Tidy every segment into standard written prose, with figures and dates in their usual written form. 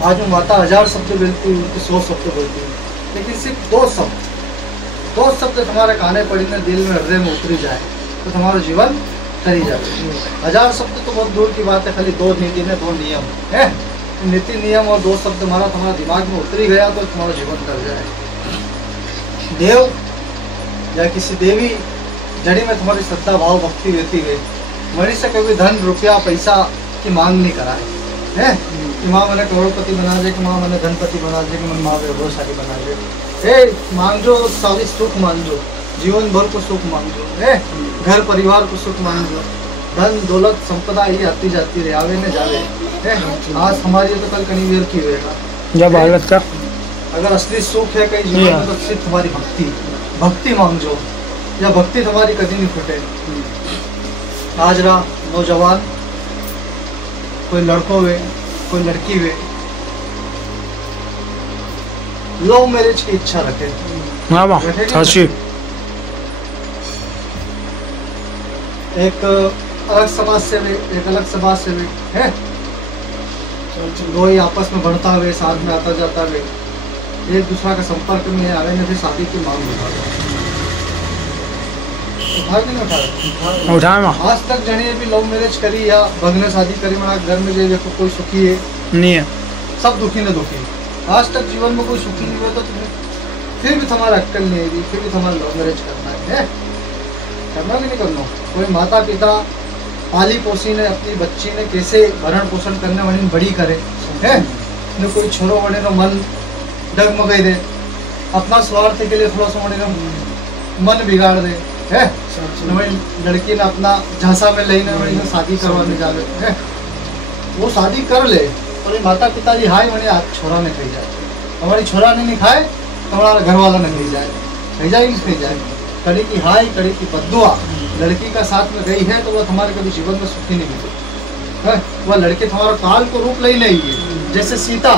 आज वो माता 1000 शब्द बोलती है, उनकी 100 शब्द बोलती है, लेकिन सिर्फ 2 शब्द तुम्हारे काने पड़ने दिल में हृदय में उतरी जाए तो तुम्हारा जीवन तरी जाए। 1000 शब्द तो बहुत दूर की बात है, खाली 2 नीति ने 2 नियम है, नीति नियम और 2 शब्द तुम्हारा दिमाग में उतरी गया तो तुम्हारा जीवन तर जाए। देव या किसी देवी जड़ी में तुम्हारी श्रद्धा भाव भक्ति रहती गई, मणि से कभी धन रुपया पैसा की मांग नहीं करा है कि माँ मैंने करोड़पति बना दे, कि माँ मैंने धनपति बना दे, कि मैं माँ वैभवशाली बना दे। मांगो सारी सुख मांगो, जीवन भर को सुख मांगो, घर परिवार को सुख मांगो। धन दौलत संपदा ये आती जाती रहे, आवे न जावे है। आज हमारी तो कल कहीं देर की होगा जब हालत का। अगर असली सुख है कहीं जीवन में तो सिर्फ तुम्हारी भक्ति मांगो, या भक्ति तुम्हारी कभी नहीं फूटे। आज रहा नौजवान, कोई लड़कों वे कोई लड़की वे लव मैरिज की इच्छा रखे, एक अलग समाज से वे एक अलग समाज से वे है, दो ही आपस में बढ़ता हुए साथ में आता जाता हुए एक दूसरा का संपर्क में आगे में फिर शादी की मांग उठा। आज तक जने भी लव मैरिज करी या भगने शादी करी, मना घर में जो देखो कोई सुखी है नहीं है, सब दुखी ने दुखी। आज तक जीवन में कोई सुखी नहीं हुआ तो तुम्हें फिर भी तुम्हारा अक्कल नहीं है, फिर भी तुम्हारा लव मैरिज करना है, करना भी नहीं करना। कोई माता पिता पाली पोसी ने अपनी बच्ची ने कैसे भरण पोषण करने वाली बड़ी करे है न, कोई छोरो बने न मन डगमगाई दे, अपना स्वार्थ के लिए थोड़ा सा बने मन बिगाड़ दे है, लड़की ने अपना झांसा में लेने वाली शादी करवाने जा रहे है, वो शादी कर ले और माता पिता जी हाय मैंने आज छोरा ने कही जाए, हमारी छोरा ने नहीं खाए तो हमारा घर वाला ने कही जाए नहीं जाए। कड़ी की हाय कड़ी की बद्दुआ लड़की का साथ में गई है तो वह तुम्हारे कभी जीवन में सुखी नहीं मिली है। वह लड़की तुम्हारा काल को रूप ले नहीं है। जैसे सीता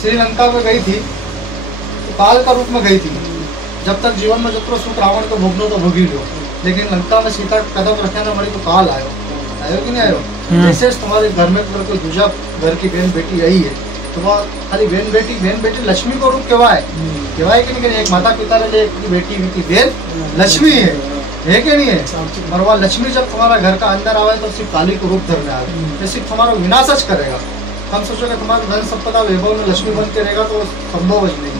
श्रीलंका में गई थी तो काल का रूप में गई थी, जब तक जीवन में जब सुख रावण को भोगनो तो भोगी लो, लेकिन लंका में सीता कदम रखे ना मरी तो काल आयो कि नहीं आयो। जैसे तुम्हारे घर में अगर कोई दूसरा घर की बहन बेटी यही है तो वह खाली बहन बेटी लक्ष्मी को रूप केवा है कि नहीं, एक माता पिता ने एक बेटी की बहन लक्ष्मी है कि नहीं है। और वह लक्ष्मी जब तुम्हारा घर का अंदर आवे तो सिर्फ काली को रूप धरने आवे, तो सिर्फ तुम्हारा विनाश करेगा। हम सोचोगे तुम्हारा धन संपदा वैभव में लक्ष्मी बन के रहेगा तो संभव नहीं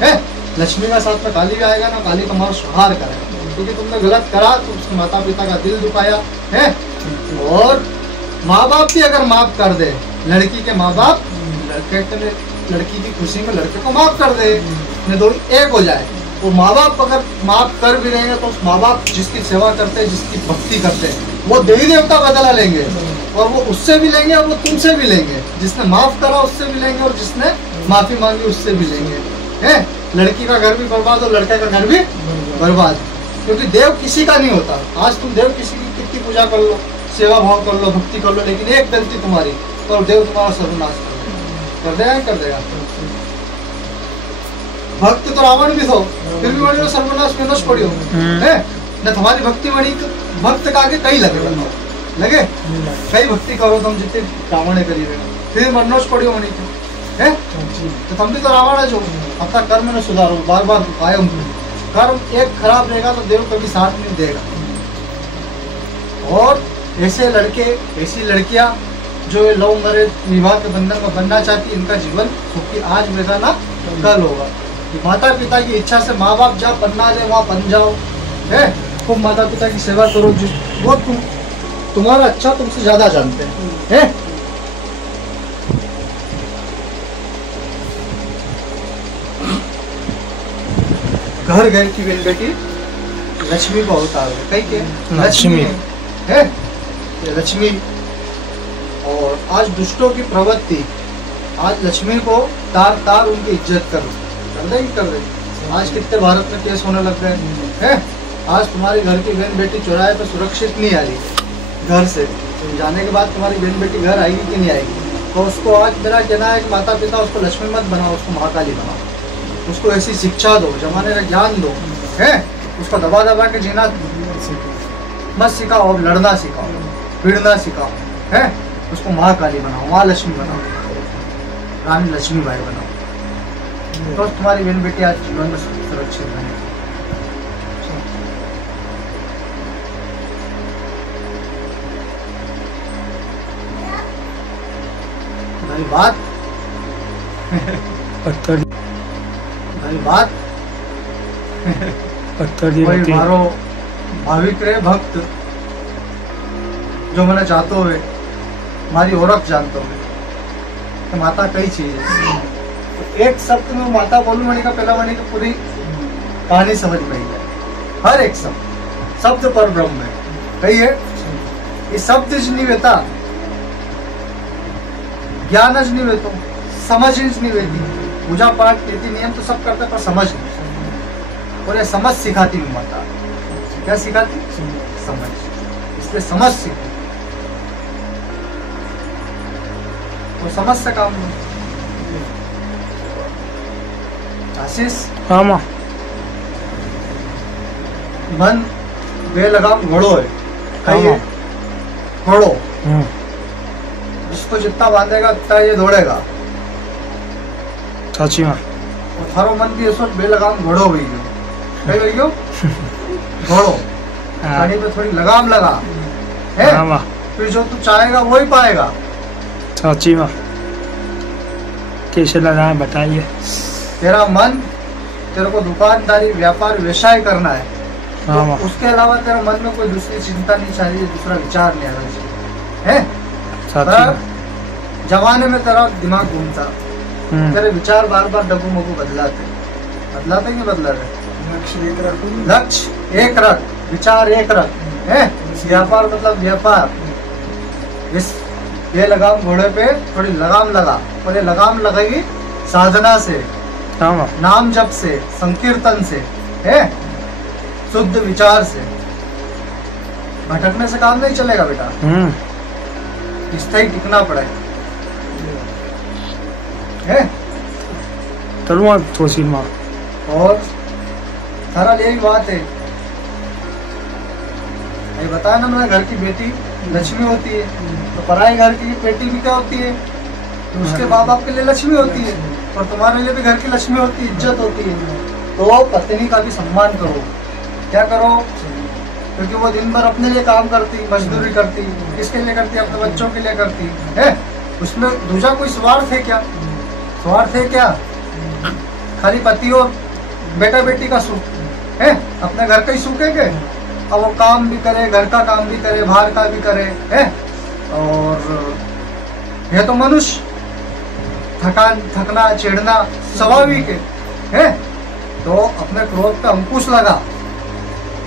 है। लक्ष्मी का साथ में काली भी आएगा ना, काली तुम्हारा सुधार करेगा, क्योंकि तुमने गलत करा तो उसके माता पिता का दिल दुखाया है। और माँ बाप भी अगर माफ कर दे, लड़की के माँ बाप लड़की की खुशी में लड़के को माफ कर दे, दो एक हो जाए। वो माँ बाप अगर माफ कर भी रहेंगे तो उस माँ बाप जिसकी सेवा करते हैं, जिसकी भक्ति करते हैं, वो देवी देवता बदला लेंगे, और वो उससे भी लेंगे और वो तुमसे भी लेंगे। जिसने माफ करा उससे भी लेंगे और जिसने माफी मांगी उससे भी लेंगे है। लड़की का घर भी बर्बाद और लड़के का घर भी बर्बाद, क्योंकि देव किसी का नहीं होता। आज तुम देव किसी की कितनी पूजा कर लो, सेवा भाव कर लो, भक्ति कर लो, लेकिन एक गलती तुम्हारी और देव तुम्हारा सर्वनाश कर देगा। भक्त तो रावण भी थो, फिर भी बड़ी सर्वनाश में नष्ट पड़ी हो है न। तुम्हारी भक्ति बड़ी भक्त का आगे कई लगे कई भक्ति करो तुम जितने रावण ने करी फिर मनोज पड़ियो मणि है। तो तुम भी तो रावण है जो अपना कर्म में सुधारो, बार बार कायम कर्म एक खराब रहेगा तो देव कभी साथ नहीं देगा। और ऐसे लड़के ऐसी लड़कियां जो लव मैरिज विवाह के बंधन में बनना चाहती, इनका जीवन सुखी आज मेरा ना कल होगा। माता पिता की इच्छा से माँ बाप जहाँ बनना ले वहाँ बन जाओ है। खूब माता पिता की सेवा करो, वो तुम्हारा अच्छा तुमसे ज्यादा जानते हैं है? घर घर की बेल बेटी लक्ष्मी को अवतार है, कई के लक्ष्मी है लक्ष्मी। और आज दुष्टों की प्रवृत्ति, आज लक्ष्मी को तार तार उनकी इज्जत कर दे। आज कितने भारत में केस होने लग गए हैं। आज तुम्हारी घर की बहन बेटी चुराए तो सुरक्षित नहीं आ रही घर से, जाने के बाद तुम्हारी बहन बेटी घर आएगी कि नहीं आएगी। तो उसको आज मेरा कहना है कि माता पिता उसको लक्ष्मी मत बनाओ, उसको महाकाली बनाओ। उसको ऐसी शिक्षा दो, जमाने का ज्ञान दो है। उसको दबा दबा के जीना मत सिखाओ, लड़ना सिखाओ, भिड़ना सिखाओ है। उसको माँ काली बनाओ, माँ लक्ष्मी बनाओ, रानी लक्ष्मीबाई बनाओ, तो तुम्हारी बहन बेटी आज जीवन में सुरक्षित बनेगी। भाई बात पत्थर भाई बात पत्थर जी कोई होती है। मारो भाविक रे भक्त जो मैंने चाहते हुए मारी औरत जानते हुए तो माता कई चीज है। तो एक शब्द में माता बोलू मणि का पहला मणि की पूरी कहानी समझ में आई है। हर एक शब्द पर ब्रह्म है। कही है ये शब्द ज नहीं वेता, ज्ञान ज नहीं वेतो, समझ ज नहीं वेती। पूजा पाठ नीति नियम तो सब करते पर समझ नहीं, और ये समझ सिखाती भी माता। क्या सिखाती? समझ। इसलिए समझ सीखो तो समझ से काम लो। आशीष, हाँ माँ। मन बेलगाम घोड़ो है। कही है हाँ। घोड़ो, जिसको जितना बांधेगा उतना ये दौड़ेगा। साची माँ। और थारो मन भी इस वक्त बेलगाम घोड़ो हुई है। कही हुई हो? घोड़ो, गाड़ी पे थोड़ी लगाम लगा है, हाँ माँ। फिर जो तू चाहेगा वो ही पाएगा। साची माँ। कैसे लगाए बताइए। तेरा मन, तेरे को दुकानदारी व्यापार व्यवसाय करना है, हाँ माँ। तो उसके अलावा तेरा मन में कोई दूसरी चिंता नहीं चाहिए, दूसरा विचार नहीं आना चाहिए है। साची पर माँ। जमाने में तेरा दिमाग घूमता, तेरे विचार बार बार डब्बू मगू बदलाते नहीं बदलाते। लक्ष्य एक रख, विचार एक रख है। व्यापार मतलब व्यापार। इस ये लगाम घोड़े पे थोड़ी लगाम लगा, और ये लगाम लगेगी साधना से, हाँ माँ। नाम जप से, संकीर्तन से है, शुद्ध विचार से। भटकने से काम नहीं चलेगा बेटा, स्थायी टिकना पड़ेगा है। चलो माँ थोड़ी माँ। और सारा यही बात है। ये बताया ना मैंने, घर की बेटी लक्ष्मी होती है, तो पराई घर की बेटी भी क्या होती है? तो उसके माँ बाप के लिए लक्ष्मी होती है, और तुम्हारे लिए भी घर की लक्ष्मी होती है, इज्जत होती है। तो पत्नी का भी सम्मान करो। क्या करो? क्योंकि वो दिन भर अपने लिए काम करती, मजदूरी करती, किसके लिए करती? अपने बच्चों के लिए करती है। उसमें दूसरा कोई स्वार्थ है क्या? स्वार्थ है क्या? खाली पति और बेटा बेटी का सुख है, अपने घर का ही सुख है क्या? अब वो काम भी करे, घर का काम भी करे, बाहर का भी करे है। और यह तो मनुष्य थकना चिढ़ना स्वाभाविक है। तो अपने क्रोध पे अंकुश लगा,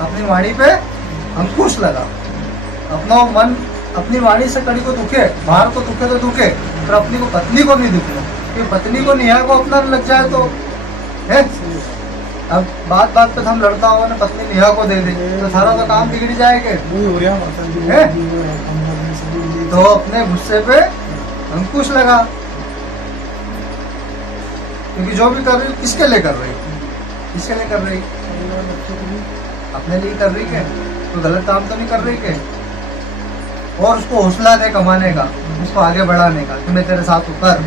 अपनी वाणी पे अंकुश लगा। अपना मन अपनी वाणी से कड़ी को दुखे, बाहर को दुखे तो दुखे, पर अपनी को पत्नी को नहीं दुखे। कि पत्नी को निहार को अपना लग जाए तो है। अब बात पे हम लड़का हो ना, पत्नी निहा को दे दे तो सारा तो काम बिगड़ जाएगा है। तो अपने गुस्से पे अंकुश लगा, क्योंकि जो भी कर रही किसके लिए कर रही? किसके लिए कर रही? अपने लिए कर रही के? तो गलत काम तो नहीं कर रही के? और उसको हौसला दे कमाने का, उसको आगे बढ़ाने का कि मैं तेरे साथ हूँ कर।